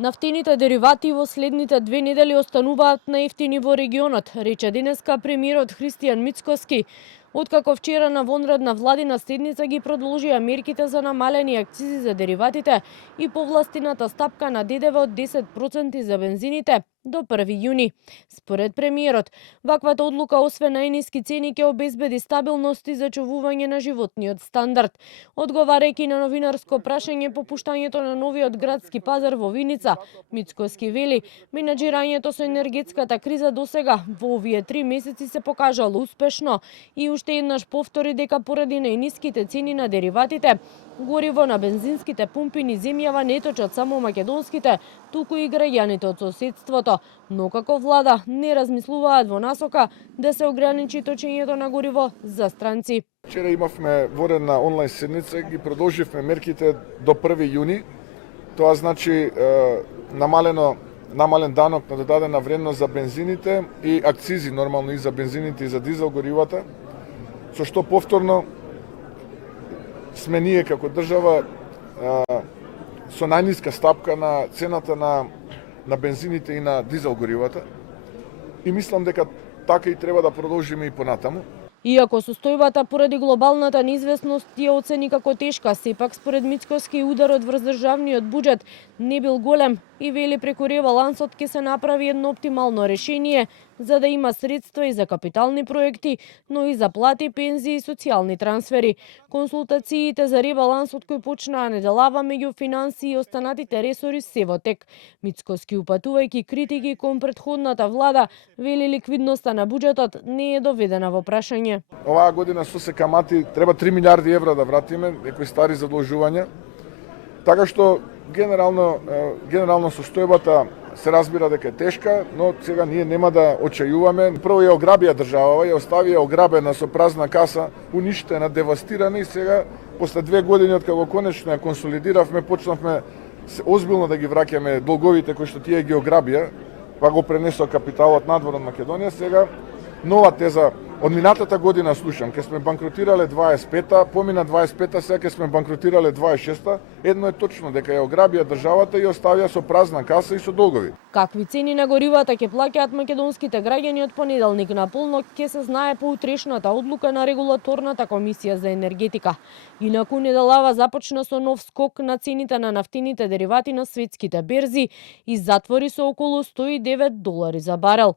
Нафтените деривати во следните 2 недели остануваат наевтини во регионот, рече денеска премиерот Христијан Мицкоски. Откако вчера на вонредна владина седница ги продолжија мерките за намалени акцизи за дериватите и повластината стапка на ДДВ од 10% за бензините до 1 јуни. Според премиерот, ваквата одлука освен најниски цени ќе обезбеди стабилност и зачувување на животниот стандард. Одговарајќи на новинарско прашање по пуштањето на новиот градски пазар во Виница, Мицкоски вели, менаџирањето со енергетската криза досега во овие 3 месеци се покажало успешно и уште еднаш повтори дека поради најниските цени на дериватите, гориво на бензинските пумпи низ земјава не точат само македонските, туку и граѓаните од соседството, но како влада не размислуваат во насока да се ограничи точењето на гориво за странци. Вчера имавме воредна онлайн седница, ги продолживме мерките до 1 јуни. Тоа значи намален данок на додадена вредност за бензините и акцизи нормално и за бензините и за дизел горивата, со што повторно сме ние како држава со најниска стапка на цената на бензините и на дизел горивата. И мислам дека така и треба да продолжиме и понатаму. Иако состојбата поради глобалната неизвестност ја оцени како тешка, сепак според Мицкоски ударот врз државниот буџет не бил голем и вели преку ребалансот ќе се направи едно оптимално решение за да има средства и за капитални проекти, но и за плати, пензии и социјални трансфери. Консултациите за ребалансот кој почнаа неделава меѓу финансии и останатите ресори се во тек. Мицкоски упатувајќи критики кон претходната влада, вели ликвидноста на буџетот не е доведена во прашање. Оваа година со се камати треба 3 милиарди евра да вратиме, некои стари задолжувања. Така што генерално состојбата се разбира дека е тешка, но сега ние нема да очајуваме. Прво ја ограбија државава, ја оставија ограбена со празна каса, уништена, девастирана и сега после 2 години од кога конечно ја консолидиравме, почнавме озбилно да ги враќаме долговите кои што тие ги ограбија, па го пренесоа капиталот надвор од Македонија. Сега нова теза од минатата година слушам, ке сме банкротирале 25-та, помина 25-та, сега ке сме банкротирале 26-та. Едно е точно дека ја ограбија државата и оставија со празна каса и со долгови. Какви цени на горивата ќе плаќаат македонските граѓани од понеделник на полнок ќе се знае по утрешната одлука на регулаторната комисија за енергетика. Инаку неделава започна со нов скок на цените на нафтените деривати на светските берзи и затвори со околу $109 за барел.